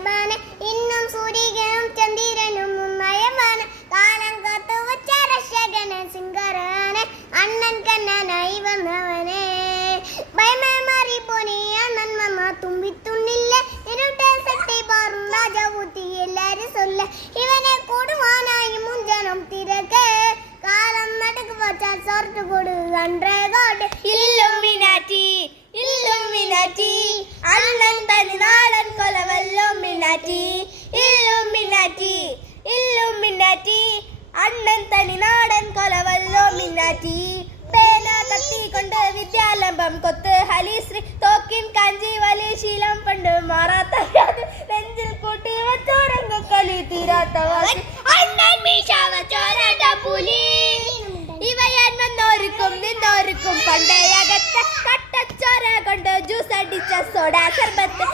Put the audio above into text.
മയബാന ഇന്നും സൂര്യനും ചന്ദ്രനും മയബാന കാലം കാത്തു വച്ച രക്ഷകന സിംഗരാന അണ്ണൻ കണ്ണനായി വന്നവനെ ഭയമേ മാറിപ്പോനെ അണ്ണൻ മമ്മ തുമ്പിത്തുണ്ണില്ല ഇരുട്ടെ സത്തി പാറും രാജാവൂത്തി എല്ലാരും സൊല്ല ഇവനെ കൂടുവാനായി മുഞ്ചനം തിരക്ക് കാലം നടുക്ക് വച്ചാൽ സോർട്ട് കൊടു കണ്ടേകോട്ട് ഇല്ലുമിനാറ്റി ഇല്ലുമിനാറ്റി അണ്ണൻ തനി നാടൻ കൊലവല്ലുമിനാറ്റി ഇല്ലുമിനാറ്റി ഇല്ലുമിനാറ്റി അണ്ണൻ തനി നാടൻ കൊലവല്ലുമിനാറ്റി പേന കത്തിക്കൊണ്ട് വിദ്യാലംബം കൊത്ത് ഹലിശ്രീ തോക്കിൻ കാഞ്ചി വലിയ ശീലം പണ്ട് മാറാത്ത നെഞ്ചിൽ കൂട്ടി വച്ചോരങ്ങക്കലി തീരാത്ത അണ്ണൻ മീശ വച്ചോരട്ട പുലി ഇവയാൻ വന്നോർക്കും നിന്നോർക്കും പണ്ടേ അകത്ത കട്ടച്ചോര കൊണ്ട് ജ്യൂസ് അടിച്ച സോഡ ശർബത്ത്